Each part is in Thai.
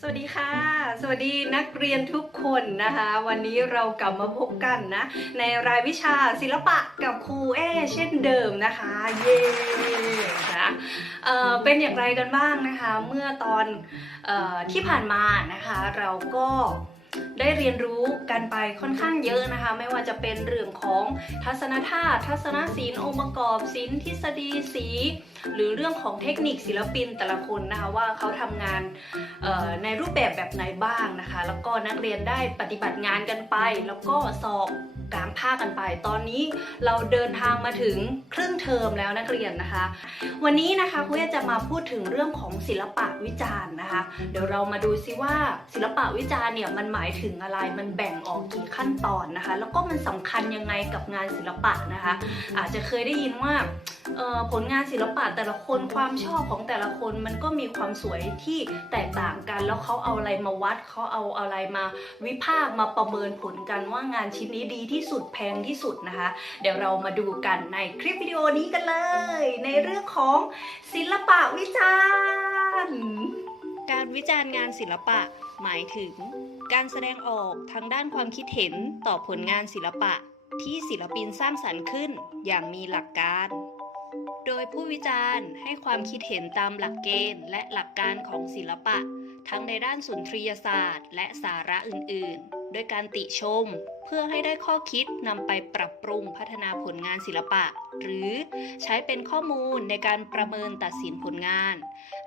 สวัสดีค่ะ สวัสดีนักเรียนทุกคนนะคะ วันนี้เรากลับมาพบกันนะ ในรายวิชาศิลปะกับครูเอเช่นเดิมนะคะ เย้นะเอ่อเป็นอย่างไรกันบ้างนะคะ เมื่อตอนออที่ผ่านมานะคะ เราก็ ได้เรียนรู้กันไปค่อนข้างเยอะนะคะ ไม่ว่าจะเป็นเรื่องของทัศนธาตุทัศนศิลป์องค์ประกอบศิลป์ทฤษฎีสี หรือเรื่องของเทคนิคศิลปินแต่ละคนนะคะว่าเขาทำงานในรูปแบบแบบไหนบ้างนะคะ แล้วก็นักเรียนได้ปฏิบัติงานกันไป แล้วก็สอบ กลางภาคกันไป ตอนนี้เราเดินทางมาถึงครึ่งเทอมแล้วนักเรียนนะคะ วันนี้นะคะครูจะมาพูดถึงเรื่องของศิลปะวิจารณ์นะคะ เดี๋ยวเรามาดูซิว่าศิลปะวิจารณ์เนี่ยมันหมายถึงอะไรมันแบ่งออกกี่ขั้นตอนนะคะ แล้วก็มันสำคัญยังไงกับงานศิลปะนะคะ อาจจะเคยได้ยินว่าผลงานศิลปะแต่ละคนความชอบของแต่ละคนมันก็มีความสวยที่แตกต่างกัน แล้วเขาเอาอะไรมาวัดเขาเอาอะไรมาวิพากษ์มาประเมินผลกันว่างานชิ้นนี้ดีที่สุดแพงที่สุดนะคะ เดี๋ยวเรามาดูกันในคลิปวิดีโอนี้กันเลย ในเรื่องของศิลปะวิจารณ์ การวิจารณ์งานศิลปะหมายถึง การแสดงออกทางด้านความคิดเห็นต่อผลงานศิลปะ ที่ศิลปินสร้างสรรค์ขึ้นอย่างมีหลักการ โดยผู้วิจารณ์ให้ความคิดเห็นตามหลักเกณฑ์และหลักการของศิลปะ ทั้งในด้านสุนทรียศาสตร์ และสาระอื่นๆโดยการติชมเพื่อให้ได้ข้อคิดนำไปปรับปรุงพัฒนาผลงานศิลปะ หรือใช้เป็นข้อมูลในการประเมินตัดสินผลงาน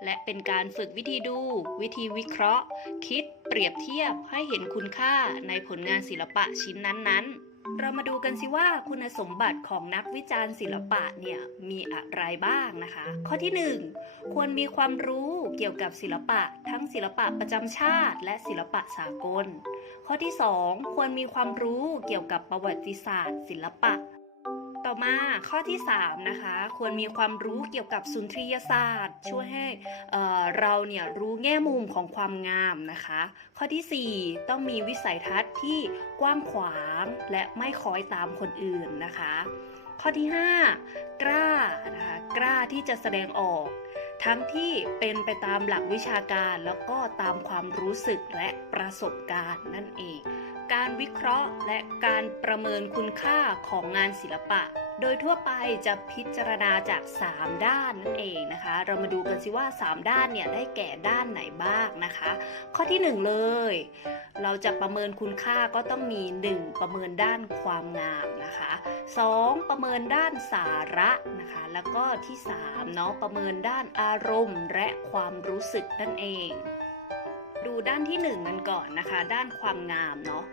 และเป็นการฝึกวิธีดู วิธีวิเคราะห์ คิดเปรียบเทียบให้เห็นคุณค่าในผลงานศิลปะชิ้นนั้นๆ เรามาดูกันสิว่าคุณสมบัติของนักวิจารณ์ศิลปะเนี่ยมีอะไรบ้างนะคะ ข้อที่ 1 ควรมีความรู้เกี่ยวกับศิลปะ ทั้งศิลปะประจำชาติ และศิลปะสากล ข้อที่ 2 ควรมีความรู้เกี่ยวกับประวัติศาสตร์ ศิลปะ ต่อมาข้อที่ 3 นะคะ ควรมีความรู้เกี่ยวกับสุนทรียศาสตร์ ช่วยให้เเราเนี่ยรู้แง่มุมของความงามนะคะ ข้อทีสี่ 4 ต้องมีวิสัยทัศน์ที่กว้างขวางและไม่คอยตามคนอื่นนะคะ ข้อที่ 5 กล้านะคะกล้าที่จะแสดงออก ทั้งที่เป็นไปตามหลักวิชาการแล้วก็ตามความรู้สึกและประสบการณ์นั่นเอง การวิเคราะห์และการประเมินคุณค่าของงานศิลปะ โดยทั่วไปจะพิจารณาจาก 3 ด้านนั่นเองนะคะ เรามาดูกันสิว่า 3 ด้านเนี่ยได้แก่ด้านไหนบ้างนะคะ ข้อที่ 1 เลย เราจะประเมินคุณค่าก็ต้องมี 1 ประเมินด้านความงามนะคะ 2 ประเมินด้านสาระนะคะ แล้วก็ที่3เนาะประเมินด้านอารมณ์และความรู้สึกนั่นเอง ดูด้านที่ 1 กันก่อนนะคะ ด้านความงามเนาะ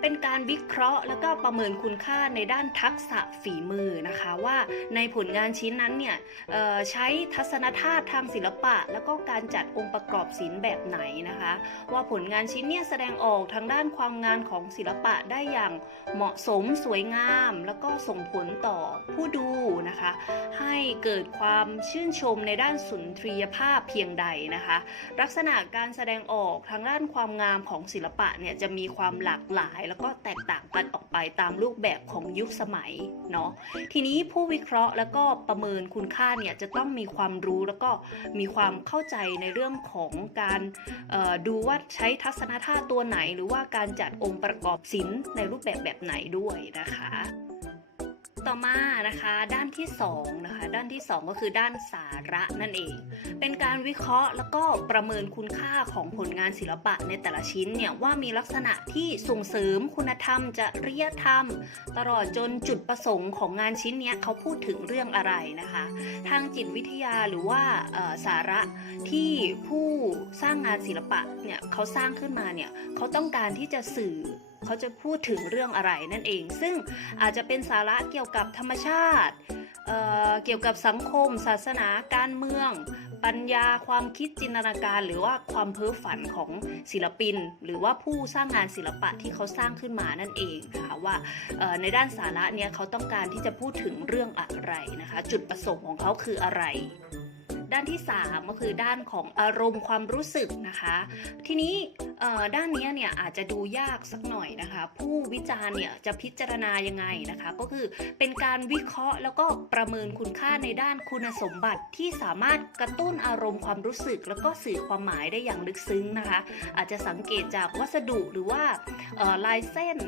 เป็นการวิเคราะห์ แล้วก็ประเมินคุณค่าในด้านทักษะฝีมือนะคะ ว่าในผลงานชิ้นนั้นเนี่ยใช้ทัศนธาตุทางศิลปะ แล้วก็การจัดองค์ประกอบศิลป์แบบไหนนะคะ ว่าผลงานชิ้นเนี่ยแสดงออกทางด้านความงามของศิลปะได้อย่างเหมาะสมสวยงาม แล้วก็ส่งผลต่อผู้ดูนะคะ ให้เกิดความชื่นชมในด้านสุนทรียภาพเพียงใดนะคะ ลักษณะการแสดงออกทางด้านความงามของศิลปะเนี่ยจะมีความหลากหลายแล้วก็แตกต่างกันออกไปตามรูปแบบของยุคสมัยเนาะทีนี้ผู้วิเคราะห์แล้วก็ประเมินคุณค่าเนี่ยจะต้องมีความรู้แล้วก็มีความเข้าใจในเรื่องของการดูว่าใช้ทัศนธาตุตัวไหน หรือว่าการจัดองค์ประกอบศิลป์ในรูปแบบแบบไหนด้วยนะคะ ต่อมานะคะด้านที่2นะคะด้านที่ 2 ก็คือด้านสาระนั่นเอง เป็นการวิเคราะห์แล้วก็ประเมินคุณค่าของผลงานศิลปะในแต่ละชิ้นเนี่ยว่ามีลักษณะที่ส่งเสริมคุณธรรมจริยธรรม ตลอดจนจุดประสงค์ของงานชิ้นนี้เขาพูดถึงเรื่องอะไรนะคะ ทางจิตวิทยาหรือว่าสาระที่ผู้สร้างงานศิลปะเนี่ยเขาสร้างขึ้นมาเนี่ยเขาต้องการที่จะสื่อ เขาจะพูดถึงเรื่องอะไรนั่นเอง ซึ่งอาจจะเป็นสาระเกี่ยวกับธรรมชาติเเกี่ยวกับสังคม ศาสนาการเมือง ปัญญาความคิดจินตนาการ หรือว่าความเพ้อฝันของศิลปิน หรือว่าผู้สร้างงานศิลปะที่เขาสร้างขึ้นมานั่นเองนะคะว่าในด้านสาระเนี้ยเขาต้องการที่จะพูดถึงเรื่องอะไรนะคะ จุดประสงค์ของเขาคืออะไร ด้านที่ 3 ก็คือด้านของอารมณ์ความรู้สึกนะคะ ทีนี้ด้านนี้เนี่ยอาจจะดูยากสักหน่อยนะคะ ผู้วิจารณ์เนี่ยจะพิจารณายังไงนะคะ ก็คือเป็นการวิเคราะห์แล้วก็ประเมินคุณค่าในด้านคุณสมบัติที่สามารถกระตุ้นอารมณ์ความรู้สึก แล้วก็สื่อความหมายได้อย่างลึกซึ้งนะคะ อาจจะสังเกตจากวัสดุหรือว่าลายเส้น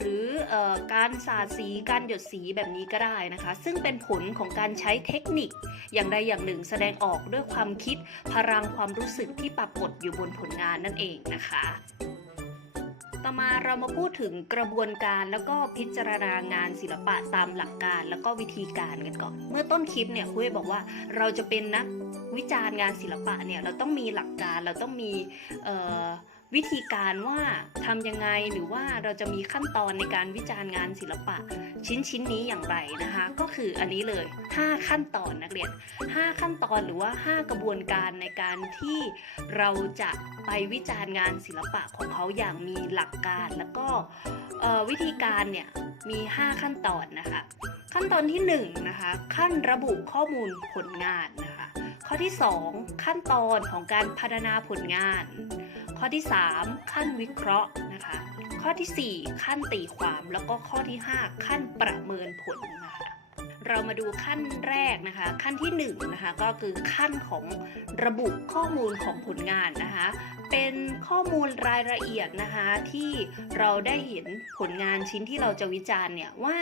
หรือออการสาดสีการหยดสีแบบนี้ก็ได้นะคะ ซึ่งเป็นผลของการใช้เทคนิคอย่างใดอย่างหนึ่งแสดงออกด้วยความคิดพลังความรู้สึกที่ปรากฏอยู่บนผลงานนั่นเองนะคะต่อมาเรามาพูดถึงกระบวนการแล้วก็พิจารณางานศิลปะตามหลักการแล้วก็วิธีการกันก่อน เมื่อต้นคลิปเนี่ยคุยบอกว่าเราจะเป็นนักวิจารณ์งานศิลปะเนี่ยเราต้องมีหลักการเราต้องมีเอ่อ วิธีการว่าทำยังไงหรือว่าเราจะมีขั้นตอนในการวิจารณ์งานศิลปะ ชิ้นชิ้นนี้อย่างไรนะคะ ก็คืออันนี้เลย 5 ขั้นตอนนักเรียน 5 ขั้นตอนหรือว่า 5 กระบวนการในการที่เราจะไปวิจารณ์งานศิลปะของเขาอย่างมีหลักการแล้วก็วิธีการเนี่ยมี 5 ขั้นตอนนะคะ ขั้นตอนที่1นะคะขั้นระบุข้อมูลผลงานนะคะ ข้อที่ 2 ขั้นตอนของการพัฒนาผลงาน ข้อที่ 3 ขั้นวิเคราะห์นะคะ ข้อทีสี่ 4 ขั้นตีความแล้วก็ข้อที่ 5 ขั้นประเมินผลนะคะ เรามาดูขั้นแรกนะคะ ขั้นที่1นะคะก็คือขั้นของระบุข้อมูลของผลงานนะคะเป็นข้อมูลรายละเอียดนะคะที่เราได้เห็นผลงานชิ้นที่เราจะวิจารณ์เนี่ยว่า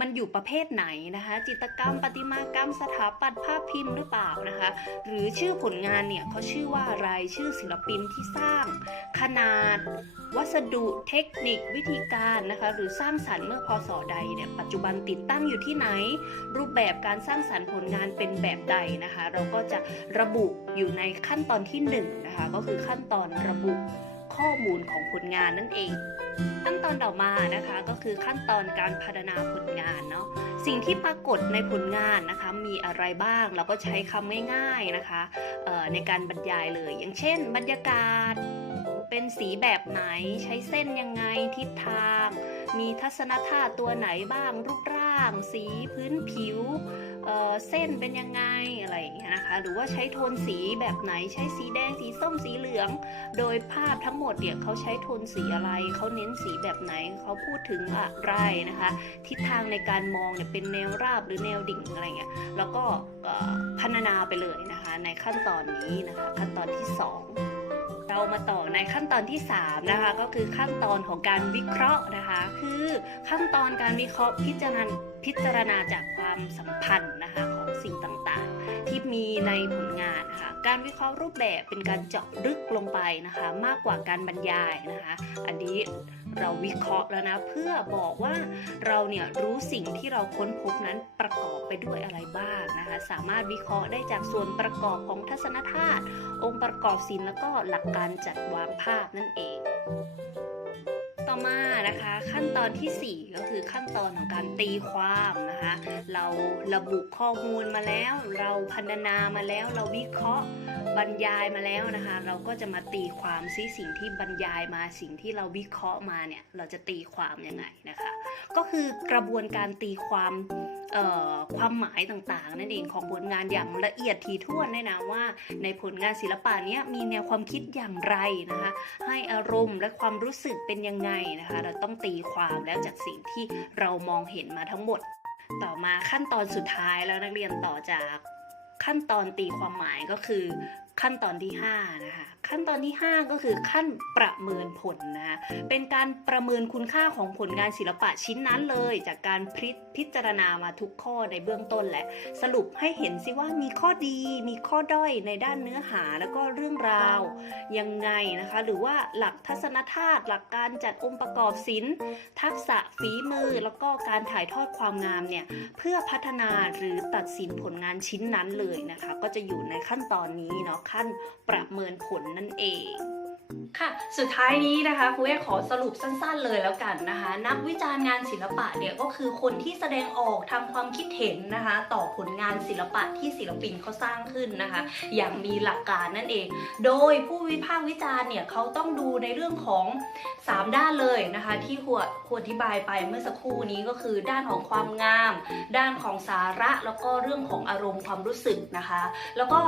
มันอยู่ประเภทไหนนะคะ จิตรกรรมประติมากรรม สถาปัตย์ภาพพิมพ์หรือเปล่านะคะ หรือชื่อผลงานเนี่ยเขาชื่อว่าอะไรชื่อศิลปินที่สร้าง ขนาด วัสดุเทคนิควิธีการนะคะหรือสร้างสรรค์เมื่อพศใดเนี่ยปัจจุบันติดตั้งอยู่ที่ไหน รูปแบบการสร้างสรรค์ผลงานเป็นแบบใดนะคะ เราก็จะระบุอยู่ในขั้นตอนที่1นงนะคะก็คือขั้นตอนระบุข้อมูลของผลงานนั่นเอง ขั้นตอนต่อมานะคะก็คือขั้นตอนการพัฒนาผลงานเนาะสิ่งที่ปรากฏในผลงานนะคะมีอะไรบ้างเราก็ใช้คำง่ายๆนะคะในการบรรยายเลย อย่างเช่น บรรยากาศเป็นสีแบบไหนใช้เส้นยังไงทิศทาง มีทัศนธาตุตัวไหนบ้างรูปร่าง สีพื้นผิว เเส้นเป็นยังไงอะไรอย่างเงี้ยนะคะ หรือว่าใช้โทนสีแบบไหนใช้สีแดงสีส้มสีเหลือง โดยภาพทั้งหมดเนี่ยเขาใช้โทนสีอะไรเขาเน้นสีแบบไหนเขาพูดถึงอะไรนะคะ ทิศทางในการมองเนี่ยเป็นแนวราบหรือแนวดิ่งอะไรเงี้ยแล้วก็พัฒนาไปเลยนะคะ ในขั้นตอนนี้นะคะ ขั้นตอนที่สองเรามาต่อในขั้นตอนที่ 3 นะคะ ก็คือขั้นตอนของการวิเคราะห์นะคะ คือขั้นตอนการวิเคราะห์พิจารณา พิจารณาจากความสัมพันธ์นะคะของสิ่งต่างๆ ที่มีในผลงานนะคะการวิเคราะห์รูปแบบเป็นการเจาะลึกลงไปนะคะ มากกว่าการบรรยายนะคะ อันนี้เราวิเคราะห์แล้วนะเพื่อบอกว่าเราเนี่ยรู้สิ่งที่เราค้นพบนั้นประกอบไปด้วยอะไรบ้างนะคะ สามารถวิเคราะห์ได้จากส่วนประกอบของทัศนธาตุองค์ประกอบศิลป์แล้วก็หลักการจัดวางภาพนั่นเอง อมานะคะ ขั้นตอนทีสี่ 4 ก็คือขั้นตอนของการตีความนะคะ เราระบุข้อมูลมาแล้ว เราพันนามาแล้ว เราวิเคราะห์บรรยายมาแล้วนะคะ เราก็จะมาตีความซิสิ่งที่บรรยายมาสิ่งที่เราวิเคราะห์มาเนี่ยเราจะตีความยังไงนะคะ ก็คือกระบวนการตีความ ความหมายต่างๆ นั่นเองของผลงานอย่างละเอียดถี่วนเลยนะว่า ในผลงานศิลปะนี้มีแนวความคิดอย่างไรนะคะ ให้อารมณ์และความรู้สึกเป็นยังไงนะคะ เราต้องตีความแล้วจากสิ่งที่เรามองเห็นมาทั้งหมด ต่อมาขั้นตอนสุดท้ายแล้วนักเรียนต่อจากขั้นตอนตีความหมายก็คือขั้นตอนที่5นะคะ ขั้นตอนที่ 5 ก็คือขั้นประเมินผลนะเป็นการประเมินคุณค่าของผลงานศิลปะชิ้นนั้นเลย จากการพิพจารณามาทุกข้อในเบื้องต้นแหละ สรุปให้เห็นสิว่ามีข้อดี มีข้อด้อยในด้านเนื้อหาแล้วก็เรื่องราวยังไงนะคะ หรือว่าหลักทัศนธาตุหลักการจัดองค์ประกอบศิลป์ทักษะฝีมือ แล้วก็การถ่ายทอดความงามเนี่ยเพื่อพัฒนาหรือตัดสินผลงานชิ้นนั้นเลยนะคะ ก็จะอยู่ในขั้นตอนนี้เนาะขั้นประเมินผลนั่นเอง ค่ะ สุดท้ายนี้นะคะครูเอขอสรุปสั้นๆเลยแล้วกันนะคะ นักวิจารณ์งานศิลปะเนี่ยก็คือคนที่แสดงออกทาความคิดเห็นนะคะ ต่อผลงานศิลปะที่ศิลปินเขาสร้างขึ้นนะคะ อย่างมีหลักการนั่นเอง โดยผู้วิพากษ์วิจารณ์เนี่ยเขาต้องดูในเรื่องของ 3 ด้านเลยนะคะ ที่หัวควรอธิบายไปเมื่อสักครู่นี้ก็คือด้านของความงาม ด้านของสาระแล้วก็เรื่องของอารมณ์ความรู้สึกนะคะ แล้วก็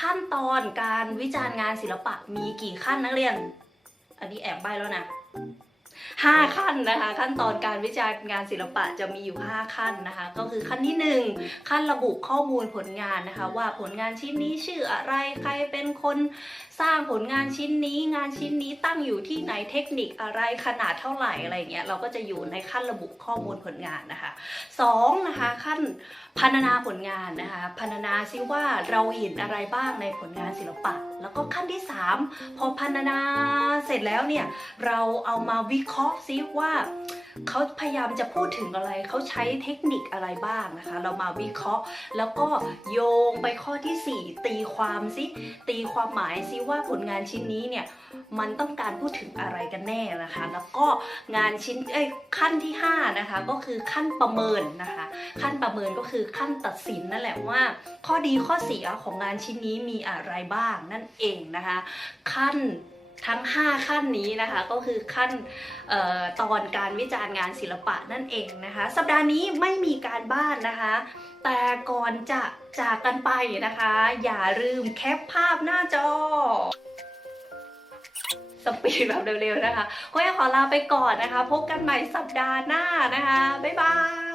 ขั้นตอนการวิจารณ์งานศิลปะมีกี่ขั้นนักเรียนอันนี้แอบใบแล้วนะห้าขั้นนะคะ ขั้นตอนการวิจารณ์งานศิลปะจะมีอยู่ 5 ขั้นนะคะ ก็คือขั้นที่ 1 ขั้นระบุข้อมูลผลงานนะคะ ว่าผลงานชิ้นนี้ชื่ออะไรใครเป็นคน สร้างผลงานชิ้นนี้ งานชิ้นนี้ตั้งอยู่ที่ไหนเทคนิคอะไรขนาดเท่าไหร่อะไรเงี้ยเราก็จะอยู่ในขั้นระบุข้อมูลผลงานนะคะสองนะคะขั้นพันนาผลงานนะคะพันนาซิว่าเราเห็นอะไรบ้างในผลงานศิลปะ แล้วก็ขั้นที่ 3 พอพันนาเสร็จแล้วเนี่ยเราเอามาวิเคราะห์ซิว่า เขาพยายามจะพูดถึงอะไร เขาใช้เทคนิคอะไรบ้างนะคะ เรามาวิเคราะห์ แล้วก็โยงไปข้อที่ 4 ตีความซิ ตีความหมายซิว่าผลงานชิ้นนี้เนี่ย มันต้องการพูดถึงอะไรกันแน่นะคะ แล้วก็งานชิ้นเอ้ยขั้นที่ 5 นะคะ ก็คือขั้นประเมินนะคะ ขั้นประเมินก็คือขั้นตัดสินนั่นแหละว่า ข้อดีข้อเสียของงานชิ้นนี้มีอะไรบ้างนั่นเองนะคะ ขั้น ทั้ง 5 ขั้นนี้นะคะ ก็คือขั้นออตอนการวิจารณ์งานศิลปะนั่นเองนะคะ สัปดาห์นี้ไม่มีการบ้านนะคะ แต่ก่อนจะจากกันไปนะคะ อย่าลืมแคปภาพหน้าจอสปีดแบบเร็วๆนะคะก็อยากขอลาไปก่อนนะคะ พบกันใหม่สัปดาห์หน้านะคะ บ๊ายบาย